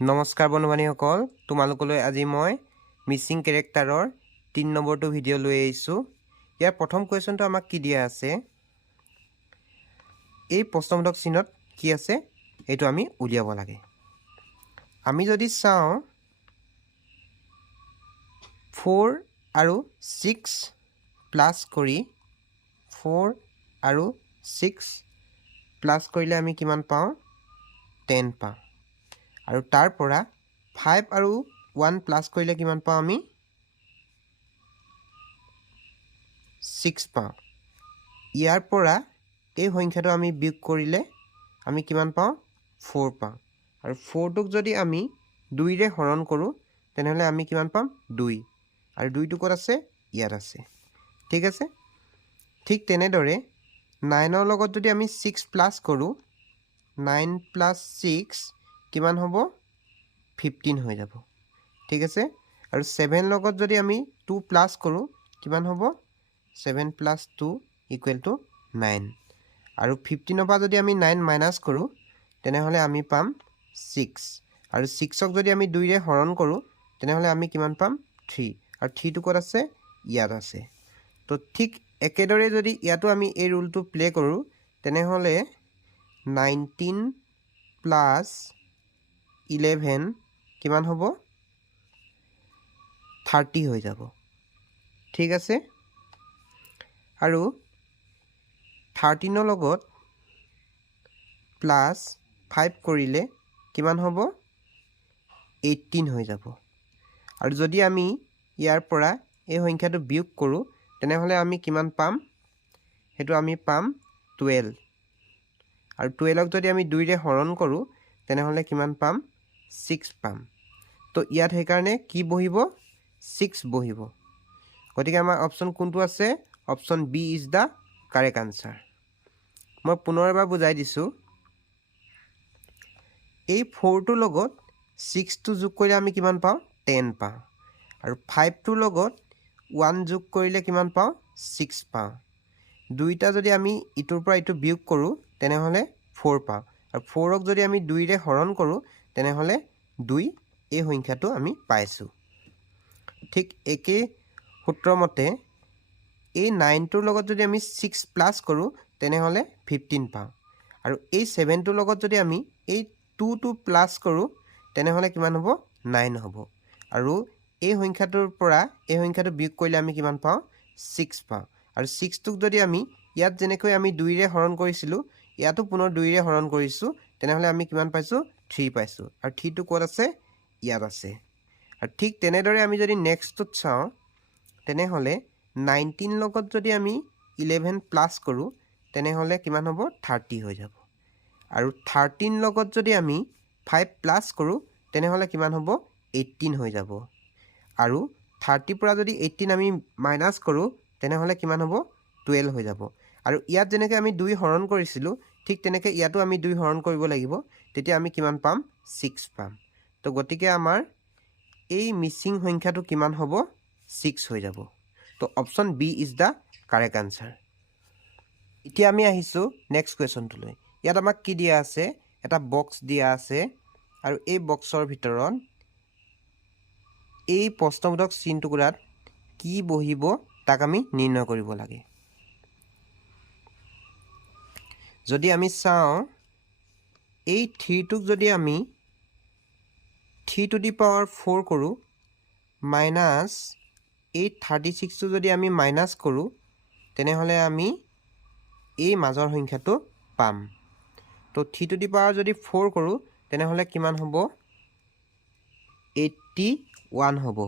নমস্কাৰ বন্ধু-বান্ধৱীসকল, তোমালোকলৈ আজি মই মিচিং কেৰেক্টাৰৰ 3 নম্বৰটো ভিডিঅ' লৈ আহিছোঁ। ইয়াৰ প্ৰথম কুৱেশ্যনটো আমাক কি দিয়া আছে? এই প্ৰশ্নবোধক চিহ্নত কি আছে এইটো আমি উলিয়াব লাগে। আমি যদি চাওঁ 4 আৰু 6 প্লাছ কৰি 4 আৰু 6 প্লাছ কৰিলে আমি কিমান পাওঁ? 10 পাওঁ। আৰু তাৰ পৰা 5 আৰু 1 প্লাছ কৰিলে কিমান পাওঁ আমি? 6 পাওঁ। ইয়াৰ পৰা এই সংখ্যাটো আমি বিয়োগ কৰিলে আমি কিমান পাওঁ? 4 পাওঁ। আৰু 4টোক যদি আমি 2ৰে হৰণ কৰোঁ তেনেহ'লে আমি কিমান পাম? 2। আৰু 2টো ক'ত আছে? ইয়াত আছে। ঠিক আছে? ঠিক তেনেদৰে 9ৰ লগত যদি আমি 6 প্লাছ কৰোঁ 9 + 6 কিমান হ'ব? 15 হৈ যাব। ঠিক আছে? আৰু 7 লগত যদি আমি 2 প্লাছ কৰোঁ কিমান হ'ব? 7 + 2 = 9। আৰু 15ৰ পৰা যদি আমি 9 মাইনাছ কৰোঁ তেনেহ'লে আমি পাম 6। আৰু 6ক যদি আমি 2ৰে হৰণ কৰোঁ তেনেহ'লে আমি কিমান পাম? 3। আৰু 3টো ক'ত আছে? ইয়াত আছে। তো ঠিক একেদৰে যদি ইয়াতো আমি এই ৰুলটো প্লে কৰোঁ তেনেহ'লে 19 + 11 কিমান হ'ব? 30 হৈ যাব। ঠিক আছে? আৰু 13ৰ লগত +5 কৰিলে কিমান হ'ব? 18 হৈ যাব। আৰু যদি আমি ইয়াৰ পৰা এই সংখ্যাটো বিয়োগ কৰোঁ তেনেহ'লে আমি কিমান পাম? সেইটো আমি পাম 12। আৰু 12ক যদি আমি 2ৰে হৰণ কৰোঁ তেনেহ'লে কিমান পাম? 6 পাম। তো ইয়াত সেইকাৰণে কি বহিব? 6 বহিব। গতিকে আমাৰ অপশ্যন কোনটো আছে? Option B is the correct answer. মই পুনৰ এবাৰ বুজাই দিছোঁ। এই 4টোৰ লগত 6টো যোগ কৰিলে আমি কিমান পাওঁ? 10 পাওঁ। আৰু 5টোৰ লগত 1 যোগ কৰিলে কিমান পাওঁ? 6 পাওঁ। দুইটা যদি আমি ইটোৰ পৰা ইটো বিয়োগ কৰোঁ তেনেহ'লে 4 পাওঁ। আৰু 4ক যদি আমি 2ৰে হৰণ কৰোঁ তেনেহ'লে 2 এই সংখ্যাটো আমি পাইছোঁ। ঠিক একেই সূত্ৰ মতে এই 9টোৰ লগত যদি আমি 6 প্লাছ কৰোঁ তেনেহ'লে 15 পাওঁ। আৰু এই 7টোৰ লগত যদি আমি এই 2টো প্লাছ কৰোঁ তেনেহ'লে কিমান হ'ব? 9 হ'ব। আৰু এই সংখ্যাটোৰ পৰা এই সংখ্যাটো বিয়োগ কৰিলে আমি কিমান পাওঁ? 6 পাওঁ। আৰু 6টোক যদি আমি ইয়াত যেনেকৈ আমি 2ৰে হৰণ কৰিছিলোঁ ইয়াতো পুনৰ 2ৰে হৰণ কৰিছোঁ তেনেহ'লে আমি কিমান পাইছোঁ? 3 পাইছোঁ। আৰু 3টো ক'ত আছে? ইয়াত আছে। আৰু ঠিক তেনেদৰে আমি যদি নেক্সটটোত চাওঁ তেনেহ'লে 19 লগত যদি আমি 11 প্লাছ কৰোঁ তেনেহ'লে কিমান হ'ব? 30 হৈ যাব। আৰু 13 লগত যদি আমি 5 প্লাছ কৰোঁ তেনেহ'লে কিমান হ'ব? 18 হৈ যাব। আৰু 30 পৰা যদি 18 আমি মাইনাছ কৰোঁ তেনেহ'লে কিমান হ'ব? 12 হৈ যাব। আৰু ইয়াত যেনেকৈ আমি 2 হৰণ কৰিছিলোঁ ঠিক তেনেকৈ ইয়াতো আমি 2 হৰণ কৰিব লাগিব। তেতিয়া আমি কিমান পাম? 6 পাম। তো গতিকে আমাৰ এই মিচিং সংখ্যাটো কিমান হ'ব? 6 হৈ যাব। তো option B is the correct answer. এতিয়া আমি আহিছোঁ নেক্সট কুৱেশ্যনটোলৈ। ইয়াত আমাক কি দিয়া আছে? এটা বক্স দিয়া আছে আৰু এই বক্সৰ ভিতৰত এই প্ৰশ্নবোধক চিনটুকুৰাত কি বহিব তাক আমি নিৰ্ণয় কৰিব লাগে। যদি আমি চাওঁ এই 3টোক যদি আমি 3⁴ কৰোঁ মাইনাছ এই 36টো যদি আমি মাইনাছ কৰোঁ তেনেহ'লে আমি এই মাজৰ সংখ্যাটো পাম। তো 3⁴ যদি 4 কৰোঁ তেনেহ'লে কিমান হ'ব? 81 হ'ব।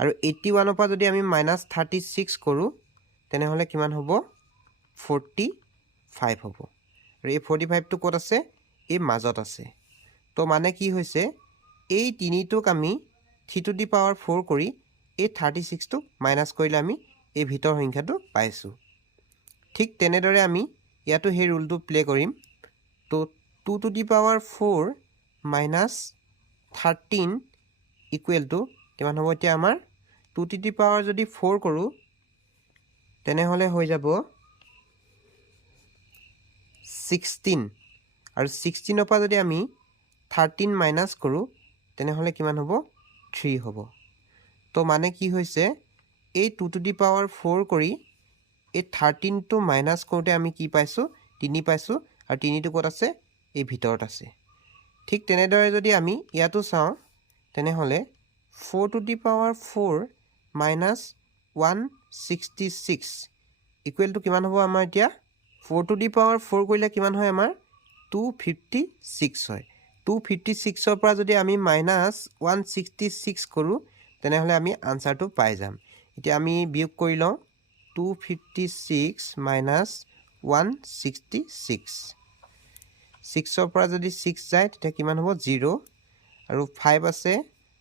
আৰু 81ৰ পৰা যদি আমি -36 কৰোঁ তেনেহ'লে কিমান হ'ব? 45 হ'ব। আৰু এই 45টো ক'ত আছে? এই মাজত আছে। তো মানে কি হৈছে? এই 3টোক আমি 3⁴ কৰি এই 36টোক মাইনাছ কৰিলে আমি এই ভিতৰ সংখ্যাটো পাইছোঁ। ঠিক তেনেদৰে আমি ইয়াতো সেই ৰুলটো প্লে কৰিম। তো 2⁴ মাইনাছ 13 ইকুৱেল টু কিমান হ'ব এতিয়া আমাৰ? 2⁴ যদি 4 কৰোঁ তেনেহ'লে হৈ যাব 16। আৰু 16ৰ পৰা যদি আমি 13 মাইনাছ কৰোঁ তেনেহ'লে কিমান হ'ব 3 হ'ব তো মানে কি হৈছে এই 2 টু দি পাৱাৰ 4 কৰি এই 13টো মাইনাছ কৰোঁতে আমি কি পাইছোঁ 3 পাইছোঁ আৰু 3টো ক'ত আছে এই ভিতৰত আছে ঠিক তেনেদৰে যদি আমি ইয়াতো চাওঁ তেনেহ'লে 4 to the power 4 minus 166 equal to কিমান হ'ব আমাৰ এতিয়া 4 টু দি পাৱাৰ 4 কৰিলে কিমান হয় আমাৰ 256 হয় 256ৰ পৰা যদি আমি মাইনাছ 166 কৰোঁ তেনেহ'লে আমি আনচাৰটো পাই যাম এতিয়া আমি বিয়োগ কৰি লওঁ 256 মাইনাছ 166 6ৰ পৰা যদি 6 যায় তেতিয়া কিমান হ'ব 0 আৰু 5 আছে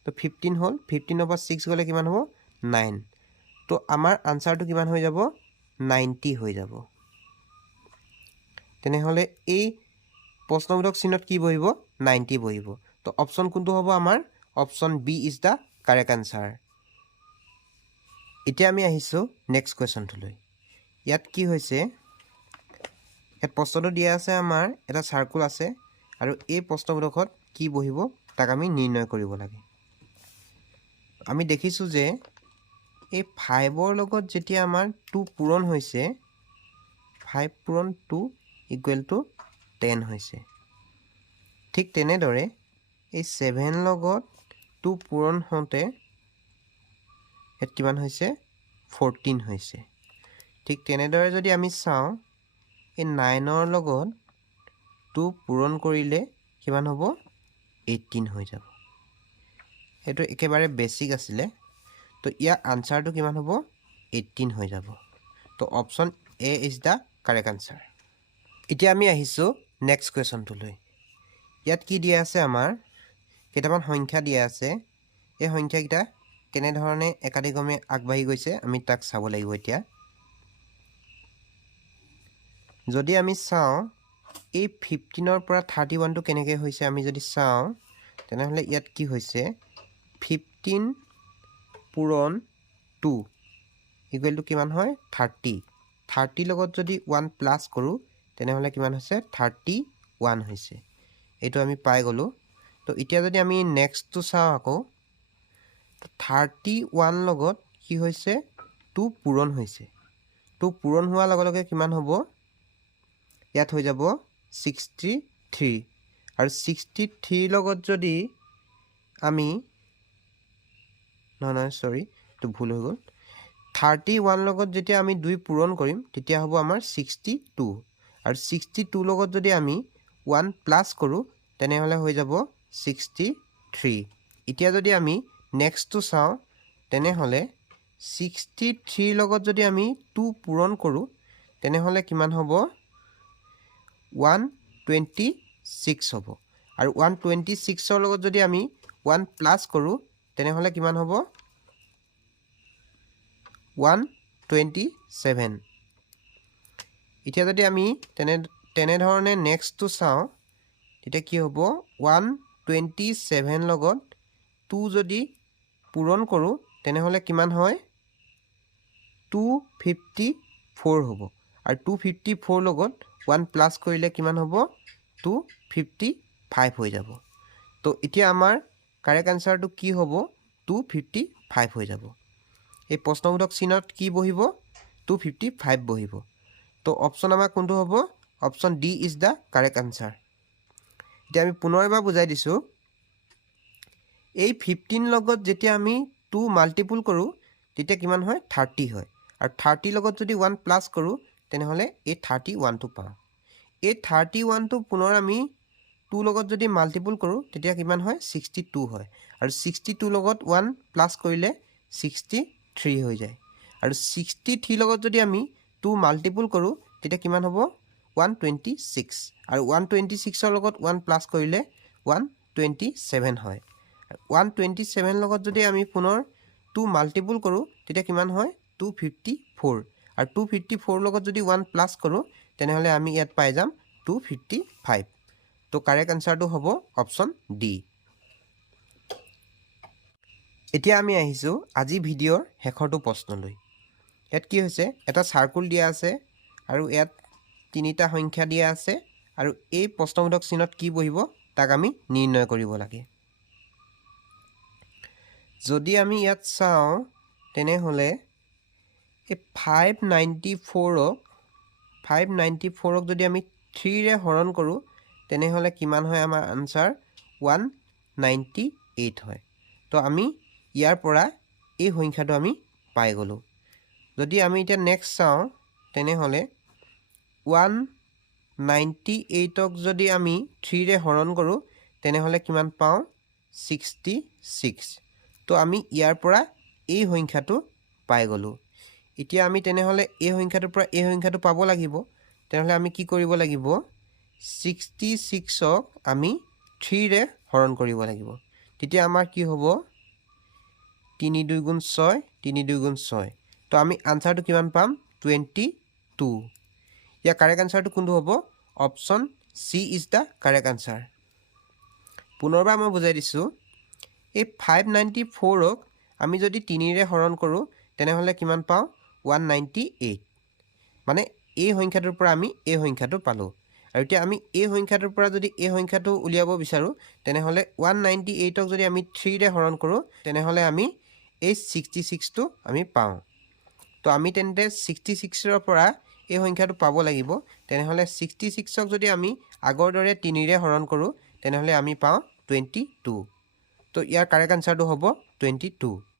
তো 15 হ'ল 15ৰ পৰা 6 গ'লে কিমান হ'ব 9 তো আমাৰ আনচাৰটো কিমান হৈ যাব 90 হৈ যাব তেনেহ'লে এই প্ৰশ্নবোধক চিহ্নত কি বহিব 90 বহিব তো অপশ্যন কোনটো হ'ব আমাৰ option B is the correct answer এতিয়া আমি আহিছোঁ নেক্সট কুৱেশ্যনটোলৈ ইয়াত কি হৈছে ইয়াত প্ৰশ্নটো দিয়া আছে আমাৰ এটা চাৰ্কুল আছে আৰু এই প্ৰশ্নবোধকত কি বহিব তাক আমি নিৰ্ণয় কৰিব লাগে আমি দেখিছোঁ যে এই 5ৰ লগত যেতিয়া আমাৰ 2 পূৰণ হৈছে 5 পূৰণ 2 ইকুৱেল টু 10 হৈছে ঠিক তেনেদৰে এই 7 লগত 2 পূৰণ হওঁতে ইয়াত কিমান হৈছে 14 হৈছে ঠিক তেনেদৰে যদি আমি চাওঁ এই 9ৰ লগত 2 পূৰণ কৰিলে কিমান হ'ব 18 হৈ যাব এইটো একেবাৰে বেছিক আছিলে তো ইয়াৰ আনচাৰটো কিমান হ'ব 18 হৈ যাব তো option A is the correct answer এতিয়া আমি আহিছোঁ নেক্সট কুৱেশ্যনটোলৈ ইয়াত কি দিয়া আছে আমাৰ কেইটামান সংখ্যা দিয়া আছে এই সংখ্যাকেইটা কেনেধৰণে একাদিক্ৰমে আগবাঢ়ি গৈছে আমি তাক চাব লাগিব এতিয়া যদি আমি চাওঁ এই 15ৰ পৰা 31টো কেনেকৈ হৈছে আমি যদি চাওঁ তেনেহ'লে ইয়াত কি হৈছে 15 পূৰণ 2 ইকুৱেল টু কিমান হয় 30 লগত যদি 1 প্লাছ কৰোঁ তেনেহ'লে কিমান হৈছে 31 হৈছে এইটো আমি পাই গ'লোঁ তো এতিয়া যদি আমি নেক্সটটো চাওঁ আকৌ 31 লগত কি হৈছে 2 পূৰণ হৈছে 2 পূৰণ হোৱাৰ লগে লগে কিমান হ'ব ইয়াত হৈ যাব 63 আৰু 63 লগত যদি আমি নহয় সৰি এইটো ভুল হৈ গ'ল 31 লগত যেতিয়া আমি 2 পূৰণ কৰিম তেতিয়া হ'ব আমাৰ 62 আৰু 62 লগত যদি আমি 1 প্লাছ কৰোঁ তেনেহ'লে হৈ যাব 63 এতিয়া যদি আমি নেক্সটটো চাওঁ তেনেহ'লে 63 লগত যদি আমি 2 পূৰণ কৰোঁ তেনেহ'লে কিমান হ'ব 126 হ'ব আৰু 126ৰ লগত যদি আমি 1 প্লাছ কৰোঁ তেনেহ'লে কিমান হ'ব 127 এতিয়া যদি আমি তেনেধৰণে নেক্সটটো চাওঁ তেতিয়া কি হ'ব 127 লগত 2 যদি পূৰণ কৰোঁ তেনেহ'লে কিমান হয় 254 হ'ব আৰু 254 লগত 1 প্লাছ কৰিলে কিমান হ'ব 255 হৈ যাব তো এতিয়া আমাৰ কাৰেক্ট আনচাৰটো কি হ'ব 255 হৈ যাব এই প্ৰশ্নবোধক চিহ্নত কি বহিব 255 বহিব তো অপশ্যন আমাৰ কোনটো হ'ব option D is the correct answer এতিয়া আমি পুনৰ এবাৰ বুজাই দিছোঁ এই 15 লগত যেতিয়া আমি 2 মাল্টিপুল কৰোঁ তেতিয়া কিমান হয় 30 হয় আৰু 30 লগত যদি 1 প্লাছ কৰোঁ তেনেহ'লে এই 31টো পাওঁ এই 31টো পুনৰ আমি 2 লগত যদি মাল্টিপুল কৰোঁ তেতিয়া কিমান হয় 62 হয় আৰু 62 লগত 1 প্লাছ কৰিলে 63 হৈ যায় আৰু 63 লগত যদি আমি 2 মাল্টিপুল কৰোঁ তেতিয়া কিমান হ'ব 126 আৰু 126ৰ লগত 1 প্লাছ কৰিলে 127 হয় 127 লগত যদি আমি পুনৰ 2 মাল্টিপুল কৰোঁ তেতিয়া কিমান হয় 254 আৰু 254 লগত যদি 1 প্লাছ কৰোঁ তেনেহ'লে আমি ইয়াত পাই যাম 255 তো কাৰেক্ট আনচাৰটো হ'ব অপশ্যন ডি এতিয়া আমি আহিছোঁ আজি ভিডিঅ'ৰ শেষৰটো প্ৰশ্নলৈ ইয়াত কি হৈছে এটা চাৰ্কুল দিয়া আছে আৰু ইয়াত 3টা সংখ্যা দিয়া আছে আৰু এই প্ৰশ্নবোধক চিহ্নত কি বহিব তাক আমি নিৰ্ণয় কৰিব লাগে যদি আমি ইয়াত চাওঁ তেনেহ'লে এই 594ক যদি আমি 3ৰে হৰণ কৰোঁ তেনেহ'লে কিমান হয় আমাৰ আনসাৰ 198 হয় তো আমি ইয়াৰ পৰা এই সংখ্যাটো আমি পাই গ'লো যদি আমি এতিয়া নেক্সট চাওঁ তেনেহ'লে 198ক যদি আমি 3ৰে হৰণ কৰোঁ তেনেহ'লে কিমান পাওঁ 66 তো আমি ইয়াৰ পৰা এই সংখ্যাটো পাই গ'লো এতিয়া আমি তেনেহ'লে এই সংখ্যাটোৰ পৰা এই সংখ্যাটো পাব লাগিব তেনেহ'লে আমি কি কৰিব লাগিব 66ক আমি 3ৰে হৰণ কৰিব লাগিব তেতিয়া আমাৰ কি হ'ব 3 2 গুণ 6 3 2 গুণ 6 তো আমি আনসাৰটো কিমান পাম 22 ইয়াৰ কাৰেক্ট আনসাৰটো কোনটো হ'ব option C is the correct answer পুনৰবাৰ মই বুজাই দিছোঁ এই 594ক আমি যদি 3ৰে হৰণ কৰোঁ তেনেহ'লে কিমান পাওঁ 198 মানে এই সংখ্যাটোৰ পৰা আমি এই সংখ্যাটো পালোঁ আৰু এতিয়া আমি এই সংখ্যাটোৰ পৰা যদি এই সংখ্যাটো উলিয়াব বিচাৰোঁ তেনেহ'লে 198ক যদি আমি 3ৰে হৰণ কৰোঁ তেনেহ'লে আমি এই 66টো আমি পাওঁ তো আমি তেন্তে 66ৰ পৰা এই সংখ্যাটো পাব লাগিব তেনেহ'লে 66ক যদি আমি আগৰ দৰে 3ৰে হৰণ কৰোঁ তেনেহ'লে আমি পাওঁ 22 তো ইয়াৰ কাৰেক্ট আনসাৰটো হ'ব 22